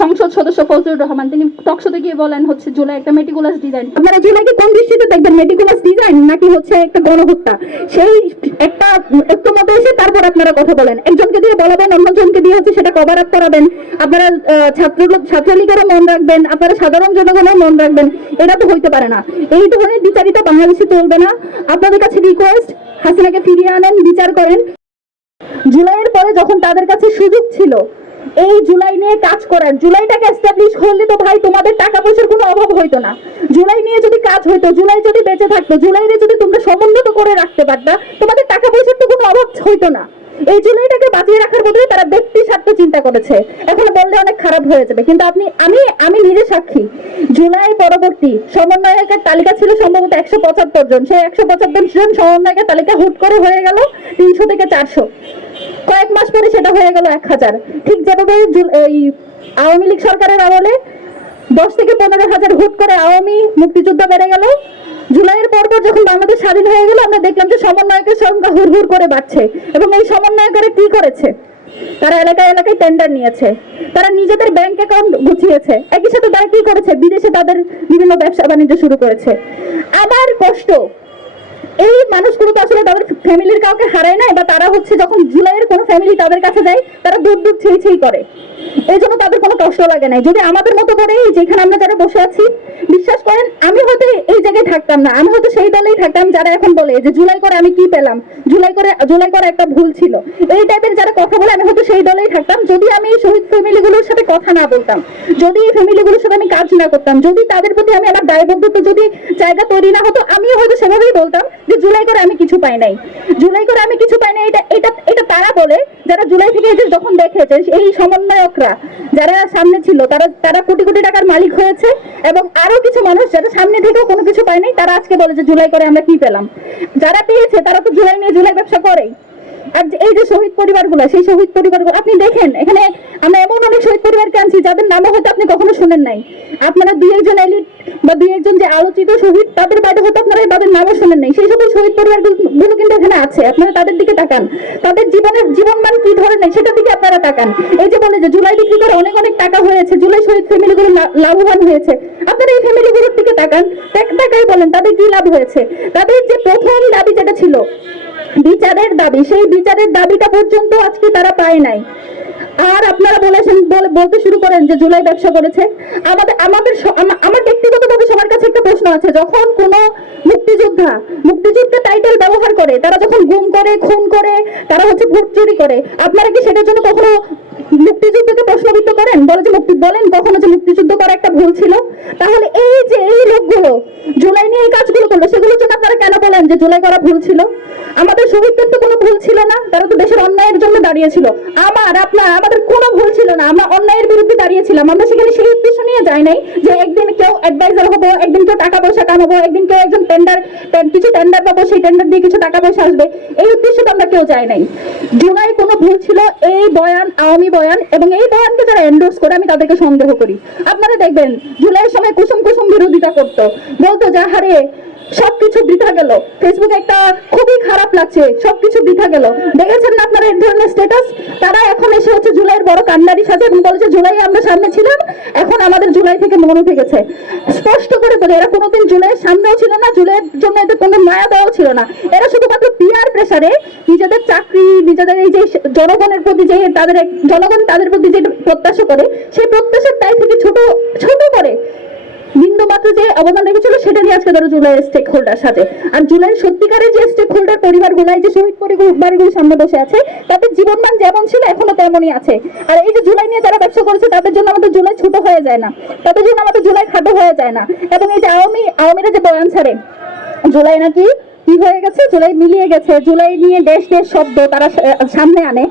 সংসদ সদস্য ফজলুর রহমান তিনি টকশোতে গিয়ে বলেন হচ্ছে জুলাই একটা মেটিকুলাস ডিজাইন। আপনারা জুলাইকে কোন দৃষ্টিতে দেখবেন, মেটিকুলাস ডিজাইন নাকি হচ্ছে একটা গণহত্যা? সেই একটা ঐক্যমতে এসে তারপর আপনারা কথা বলেন, একজনকে দিয়ে বলাবেন, অন্যজনকে দিয়ে হচ্ছে সেটা কভার আপ করাবেন। আপনারা ছাত্রলীগেরও মন রাখবেন, আপনারা সাধারণ জনগণের মন রাখবেন, এটা তো হইতে পারে না। এই ধরনের বিচারিতা বাংলাদেশে চলবে না। আপনাদের কাছে রিকোয়েস্ট, হাসিনাকে ফিরিয়ে আনেন, বিচার করেন। জুলাইয়ের পরে যখন তাদের কাছে সুযোগ ছিল এই জুলাই নিয়ে কাজ করার, জুলাইটাকে এস্টাবলিশ করলে তো ভাই তোমাদের টাকা পয়সার কোনো অভাব হইতো না। জুলাই নিয়ে যদি কাজ হইতো, জুলাই যদি বেঁচে থাকতো, জুলাইরে যদি তোমরা সমুন্নত করে রাখতে পারতা, তোমাদের টাকা পয়সার তো কোনো অভাব হইতো না। এই জুলাইটাকে বাঁচিয়ে রাখার বদলে তারা ব্যক্তি স্বার্থ চিন্তা করেছে। এখন বললে অনেক খারাপ হয়ে যাবে, কিন্তু আমি নিজে সাক্ষী। জুলাই পরবর্তী সমন্বয়কের তালিকা ছিল সম্ভবত 175 জন। সেই 175 জন সমন্বয়কের তালিকা হুট করে হয়ে গেল 300 থেকে 400। কয়েক মাস পরে সেটা হয়ে গেল 1000। ঠিক যেভাবে এই আওয়ামী লীগ সরকারের আমলে 10 থেকে 15,000 হুট করে আওয়ামী মুক্তিযুদ্ধ বেড়ে গেল। জুলাইয়ের পর যখন বাংলাদেশ স্বাধীন হয়ে গেল, আমরা দেখলাম যে সমন্বয়কের সংখ্যা হুড় করে বাড়ছে। এবং এই সমন্বয়করা কি করেছে? তারা এলাকায় এলাকায় টেন্ডার নিয়েছে, তারা নিজেদের ব্যাংক অ্যাকাউন্ট গুছিয়েছে, একই সাথে তারা কি করেছে? বিদেশে তাদের বিভিন্ন ব্যবসা বাণিজ্য শুরু করেছে। আমার কষ্ট, এই মানুষগুলো তো আসলে তাদের ফ্যামিলির কাউকে হারায় নাই, বা তারা হচ্ছে যখন জুলাইয়ের কোনো ফ্যামিলি তাদের কাছে যায় তারা দূর দূর ছেই করে, এই জন্য তাদের কোনো কষ্ট লাগে নাই। যদি আমাদের মতো করে যেখানে আমরা যারা বসে আছি, বিশ্বাস করেন আমি হয়তো এই জায়গায় থাকতাম না, আমি হয়তো সেই দলেই থাকতাম যারা এখন বলে যে জুলাই করে আমি কি পেলাম, জুলাই করে একটা ভুল ছিল, এই টাইপের যারা কথা বলে, আমি হয়তো সেই দলেই থাকতাম যদি আমি এই শহীদ ফ্যামিলিগুলোর সাথে কথা না বলতাম, যদি এই ফ্যামিলিগুলোর সাথে আমি কাজ না করতাম, যদি তাদের প্রতি আমি আমার দায়বদ্ধতা যদি জায়গা তৈরি না হতো, আমিও হয়তো সেভাবেই বলতাম যে জুলাই করে আমি কিছু পাই নাই, জুলাই করে আমি কিছু পাই নাই। এটা তারা বলে যারা জুলাই থেকে যখন দেখেছে এই সমন্বয়করা যারা সামনে ছিল, তারা কোটি কোটি টাকার মালিক হয়েছে, এবং আরো কিছু মানুষ যারা সামনে থেকেও কোনো কিছু পায় নাই, তারা আজকে বলে যে জুলাই করে আমরা কি পেলাম। যারা পেয়েছে তারা তো জুলাই নিয়ে জুলাই ব্যবসা করেই। আর এই যে শহীদ পরিবারগুলো, সেই শহীদ পরিবারগুলো আপনি দেখেন, এখানে আমরা এমন অনেক শহীদ পরিবারকে আনছি যাদের নামও হয়তো আপনি কখনো শুনেন নাই। আপনারা দুই একজন এলিট বা দুই একজন যে আলোচিত শহীদ, তাদের বাইরে হয়তো আপনারা তাদের নামও শুনেন নাই। সেই সকল শহীদ পরিবারগুলো কিন্তু এখানে আছে। আপনারা তাদের দিকে তাকান, তাদের জীবনমান কি ধরনের সেটার দিকে আপনারা তাকান। এই যে বলে যে জুলাই বিক্রি করে অনেক অনেক টাকা হয়েছে, জুলাই শহীদ ফ্যামিলিগুলো লাভবান হয়েছে, আপনারা এই ফ্যামিলিগুলোর দিকে তাকান, তাকাই বলেন তাদের কি লাভ হয়েছে। তাদের যে প্রথম দাবি যেটা ছিল বিচারের দাবি, সেই বিচারের দাবিটা পর্যন্ত আজকে তারা পায় নাই। আর আপনারা বলতে শুরু করেন যে জুলাই ব্যবসা করেছে। আমার ব্যক্তিগতভাবে সবার কাছে একটা প্রশ্ন আছে, যখন কোনো মুক্তিযোদ্ধা টাইটেল ব্যবহার করে, তারা যখন গুম করে, খুন করে, তারা হচ্ছে ভোট চুরি করে, আপনারা কি সেটার জন্য কখনো মুক্তিযুদ্ধকে প্রশ্নবিদ্ধ করেন? বলেন কখনো যে মুক্তিযুদ্ধ করা একটা ভুল ছিল? তাহলে এই যে এই লোকগুলো জুলাই নিয়ে এই কাজগুলো করলো, সেগুলোর জন্য আপনারা কেন বলেন যে জুলাই করা ভুল ছিল? আমাদের শহীদদের তো কোনো ভুল ছিল না, তারা তো দেশের অন্যায়ের জন্য দাঁড়িয়েছিল। আমাদের কোনো ভুল ছিল না, আমরা অন্যায়ের বিরুদ্ধে দাঁড়িয়েছিলাম। আমরা সেখানে সেই উদ্দেশ্য নিয়ে যাই নাই যে একদিন কেউ অ্যাডভাইজার হবো, একদিন কেউ টাকা পয়সা কামাবো, একদিন কেউ একজন কিছু টেন্ডার পাবো, সেই টেন্ডার দিয়ে কিছু টাকা পয়সা আসবে, এই উদ্দেশ্যে তো আমরা কেউ যাই নাই। জুলাই কোনো ভুল ছিল এই বয়ান আওয়ামী বয়ান, এবং এই বয়ানকে যারা এন্ডোর্স করে আমি তাদেরকে সন্দেহ করি। আপনারা দেখবেন জুলাইয়ের সময় কুসুম বিরোধিতা করতো, বলতো যে হারে সবকিছু বৃথা গেল, ফেসবুকে একটা খুবই খারাপ লাগছে, সবকিছু বৃথা গেল। দেখেছেন না আপনারা এই ধরনের স্ট্যাটাস? তারা এখন এসে হচ্ছে জুলাইয়ের বড় কান্ডারি সাজে এবং বলেছে জুলাই আমরা সামনে ছিলাম, এখন আমাদের জুলাই থেকে মন উঠে গেছে। স্পষ্ট করে বলে এরা কোনোদিন জুলাইয়ের সামনেও ছিল না, জুলাইয়ের জন্য এদের কোনো মায়া দেওয়াও ছিল না। এরা শুধুমাত্র পিআর প্রেসারে নিজেদের চাকরি, নিজেদের এই যে জনগণের প্রতি যে জনগণ তাদের প্রতি যে প্রত্যাশা করে, সেই প্রত্যাশার দায় থেকে ছোট করে বিন্দু মাত্র যে অবদান রেখেছিল সেটা দিয়ে আজকে ধরো জুলাই স্টেক হোল্ডার সাথে। আর জুলাই সত্যিকারের যে স্টেক হোল্ডার পরিবারগুলাই যে শহীদ পরিবারগুলো সামনে বসে আছে, তাদের জীবনমান যেমন ছিল এখনো তেমনই আছে। আর এই যে জুলাই নিয়ে যারা ব্যবসা করেছে, তাদের জন্য আমাদের জুলাই ছোট হয়ে যায় না, তাদের জন্য আমাদের জুলাই খাটো হয়ে যায় না। এবং এই যে আওয়ামীরা যে বয়ান ছাড়ে জুলাই নাকি কি হয়ে গেছে, জুলাই মিলিয়ে গেছে, জুলাই নিয়ে দেশ শব্দ তারা সামনে আনে,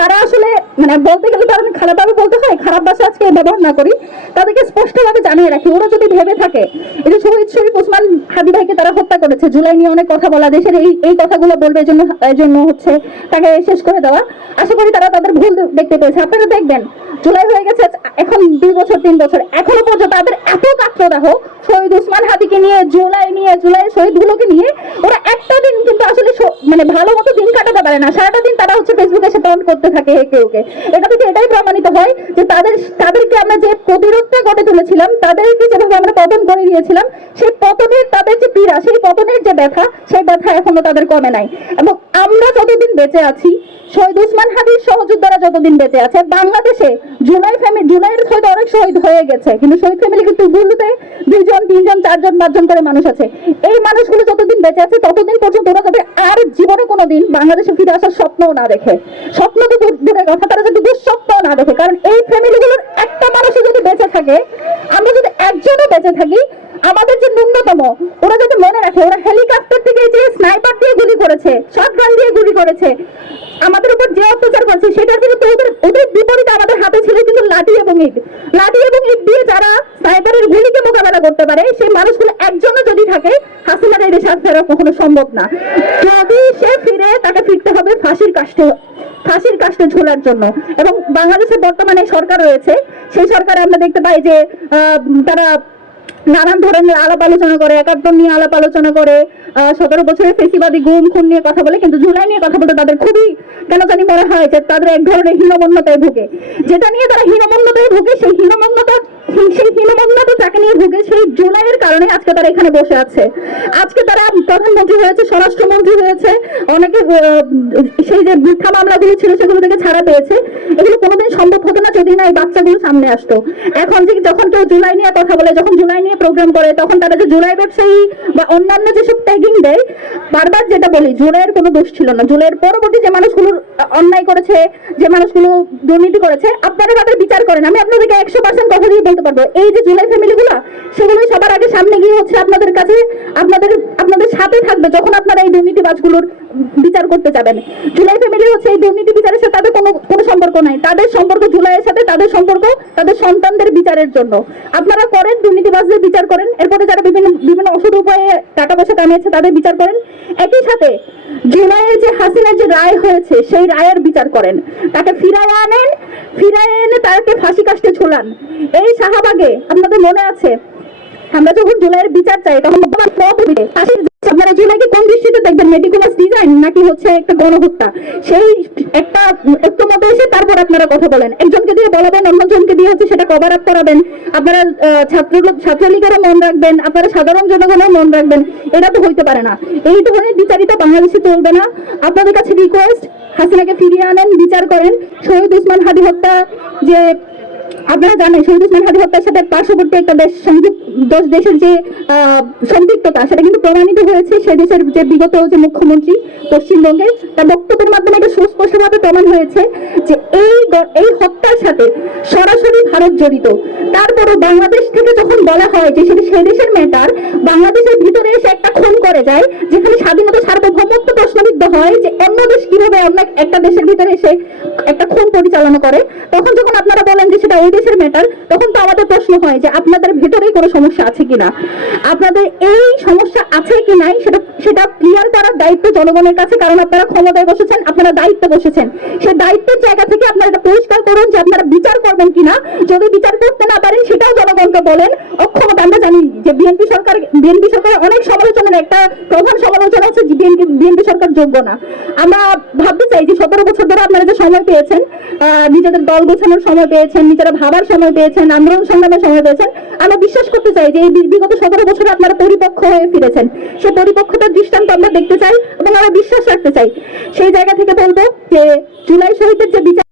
তারা আসলে মানে বলতে গেলে তারা খারাপভাবে বলতে হয়, খারাপ ভাষা আজকে ব্যবহার না করি, তাদেরকে স্পষ্টভাবে জানিয়ে রাখি। ওরা যদি ভেবে থাকে এই যে শহীদ শরীফ ওসমান হাদি ভাইকে তারা হত্যা করেছে, জুলাই নিয়ে অনেক কথা বলা, দেশের এই কথাগুলো বলবে, এই জন্য হচ্ছে তাকে শেষ করে দেওয়া, আশা করি তারা তাদের ভুল দেখতে পেয়েছে। আপনারা দেখবেন জুলাই হয়ে গেছে এখন 2 বছর 3 বছর, এখনো পর্যন্ত তাদের এত মৃতদেহ, শহীদ ওসমান হাদিকে নিয়ে, জুলাই শহীদগুলোকে নিয়ে ওরা একটা দিন কিন্তু আসলে মানে ভালো মতো দিন কাটাতে পারে না। সারাটা দিন তারা হচ্ছে ফেসবুকে এসে টন্ট করতে থাকে একে ওকে। এটা থেকে এটাই প্রমাণিত হয় যে তাদেরকে আমরা যে প্রতিরোধটা গড়ে তুলেছিলাম, তাদেরকে যেভাবে আমরা পতন করে দিয়েছিলাম, সেই পতনের তাদের যে পীড়া, সেই পতনের যে ব্যথা, সেই ব্যথা এখনো তাদের কমে নাই। এবং আমরা যতদিন বেঁচে আছি, শহীদ ওসমান হাদির সহযোদ্ধারা যতদিন বেঁচে আছে, বাংলাদেশে জুলাইয়ের হয়তো অনেক শহীদ হয়ে গেছে, কিন্তু শহীদ ফ্যামিলি কিন্তু গুলোতে 2জন 3জন 4জন 5জন করে মানুষ আছে। এই মানুষগুলো যতদিন বেঁচে আছে ততদিন পর্যন্ত ওরা যাতে আর জীবনে কোনোদিন বাংলাদেশে ফিরে আসার স্বপ্নও না দেখে, স্বপ্ন তো দূরের কথা, তারা যদি দুঃস্বপ্নও না দেখে। কারণ এই ফ্যামিলিগুলোর একটা মানুষও যদি বেঁচে থাকে, আমরা যদি একজনও বেঁচে থাকি, আমাদের যে ন্যূনতম ওরা যাতে মনে রাখে, ওরা হেলিকপ্টার থেকে যে স্নাইপার দিয়ে গুলি করেছে, শটগান দিয়ে গুলি করেছে, আমাদের উপর যে অত্যাচার করছে, সেটার কিন্তু ওদের বিপরীতে আমাদের হাতে ছিল কিন্তু লাঠি এবং ইট দিয়ে যারা স্নাইপারের গুলিকে মোকাবেলা করতে পারে, সেই মানুষগুলো একজনও যদি থাকে, হাসিনার এই দেশে ফেরা কখনো সম্ভব না। যদি সে ফিরে, তাকে ফিরতে হবে ফাঁসির কাষ্টে ঝোলার জন্য। এবং বাংলাদেশে বর্তমানে সরকার রয়েছে, সেই সরকারে আমরা দেখতে পাই যে তারা নানান ধরনের আলাপ আলোচনা করে, 71 নিয়ে আলাপ আলোচনা করে, 17 বছরের ফেসিবাদী গুম খুন নিয়ে কথা বলে, কিন্তু জুলাই নিয়ে কথা বলতে তাদের খুবই কেন জানি মনে হয় যে তাদের এক ধরনের হীনমন্যতায় ভুগে। যেটা নিয়ে তারা হীনমন্যতায় ভুগে, সেই হীনমন্যতা যাকে নিয়ে ভুগে, সেই জুলাইয়ের কারণে আজকে তারা এখানে বসে আছে। আজকে তারা প্রধানমন্ত্রী হয়েছে, স্বরাষ্ট্রমন্ত্রী হয়েছে, অনেকে সেই যে মিথ্যা মামলাগুলো ছিল সেগুলো থেকে ছাড়া পেয়েছে। এগুলো কোনোদিন সম্ভব হতো না যদি না এই বাচ্চাগুলো সামনে আসতো। এখন যে যখন কেউ জুলাই নিয়ে কথা বলে, যখন জুলাই নিয়ে প্রোগ্রাম করে, তখন তারা যে জুলাই ব্যবসায়ী বা অন্যান্য যেসব ট্যাগিং দেয়, বারবার যেটা বলি, জুলাইয়ের কোনো দোষ ছিল না। জুলাইয়ের পরবর্তী যে মানুষগুলো অন্যায় করেছে, যে মানুষগুলো দুর্নীতি করেছে, আপনারা তাদের বিচার করেন। আমি আপনাদেরকে 100% কথা দিয়ে বলতে পারবো, এই যে জুলাই ফ্যামিলিগুলো, সেগুলো সবার আগে সামনে গিয়ে হচ্ছে আপনাদের কাছে, আপনাদের সাথে থাকবে যখন আপনারা এই দুর্নীতিবাজগুলোর বিচার করতে যাবেন। জুলাই ফ্যামিলি হচ্ছে এই দুর্নীতি বিচারের সাথে তাদের কোনো সম্পর্ক নাই। তাদের সম্পর্ক জুলাইয়ের সাথে, তাদের সম্পর্ক তাদের সন্তানদের বিচারের জন্য। আপনারা করেন, দুর্নীতিবাজদের বিচার করেন, এরপরে যারা বিভিন্ন অসৎ উপায়ে টাকা পয়সা কামিয়েছে তাদের বিচার করেন। একই সাথে জুলাইয়ের যে হাসিনার যে রায় হয়েছে, সেই রায়ের বিচার করেন, তাকে ফিরায় এনে তাকে ফাঁসি কাষ্টে ঝোলান। এই শাহবাগে আপনাদের মনে আছে, আমরা যখন জুলাইয়ের বিচার চাই, তখন আপনারা জুলাইকে কোন দৃষ্টিতে দেখবেন? মেটিকুলাস ডিজাইন নাকি হচ্ছে একটা গণহত্যা? সেই একটা মতো এসে তারপর আপনারা কথা বলেন, একজনকে দিয়ে বলাবেন, অন্যজনকে দিয়ে হচ্ছে সেটা কভার আপ করাবেন। আপনারা ছাত্রলীগেরা মন রাখবেন, আপনারা সাধারণ জনগণের মন রাখবেন, এটা তো হইতে পারে না। এই ধরনের বিচারিতা বাংলাদেশে চলবে না। আপনাদের কাছে রিকোয়েস্ট, হাসিনাকে ফিরিয়ে আনেন, বিচার করেন। শহীদ ওসমান হাদি হত্যা, যে আপনারা জানেন শহীদ ওসমান হাদি হত্যার সাথে পার্শ্ববর্তী একটা দেশের যে সম্পৃক্ততা, সেটা কিন্তু প্রমাণিত হয়েছে। সে দেশের যে বিগত যে মুখ্যমন্ত্রী পশ্চিমবঙ্গের, তার বক্তব্যের মাধ্যমে এটা সুস্পষ্টভাবে প্রমাণ হয়েছে যে এই হত্যার সাথে সরাসরি ভারত জড়িত। তারপরে বাংলাদেশ থেকে যখন বলা হয় যে সেটা সে দেশের ম্যাটার, বাংলাদেশের ভিতরে এসে একটা খুন করে যায়, যেখানে স্বাধীনতা সার্বভৌমত্ব প্রশ্নবিদ্ধ হয় যে অন্য দেশ কিভাবে অন্য একটা দেশের ভিতরে এসে একটা খুন পরিচালনা করে, তখন যখন আপনারা বলেন যে সেটা ওই দেশের ম্যাটার, তখন তো আমাদের প্রশ্ন হয় যে আপনাদের ভেতরেই কোনো সমস্যা আছে কিনা, আপনাদের এই সমস্যা আছে কি নাই সেটা ক্লিয়ার করার দায়িত্ব জনগণের কাছে। কারণ আপনারা ক্ষমতায় বসেছেন, আপনারা দায়িত্বে বসেছেন, সেই দায়িত্বের জায়গা থেকে আপনারা এটা পরিষ্কার করুন যে আপনারা বিচার করবেন কিনা। যদি বিচার করতে না পারেন সেটাও জনগণকে বলেন। অক্ষমতা, আমরা জানি যে বিএনপি সরকারের অনেক সমালোচনার একটা প্রধান সমালোচনা হচ্ছে বিএনপি সরকার যোগ্য না। আমরা ভাবতে চাই যে 17 বছর ধরে আপনারা যে সময় পেয়েছেন, নিজেদের দল গোছানোর সময় পেয়েছেন, নিজেরা ভাবার সময় পেয়েছেন, আন্দোলন সংগ্রামের সময় পেয়েছেন, আমরা বিশ্বাস করতে চাই যে এই বিগত 17 বছরে আপনারা পরিপক্ক হয়ে ফিরেছেন। সেই পরিপক্কতার দৃষ্টান্ত আমরা দেখতে চাই এবং আমরা বিশ্বাস রাখতে চাই। সেই জায়গা থেকে বলবো যে জুলাই শহীদের যে বিচার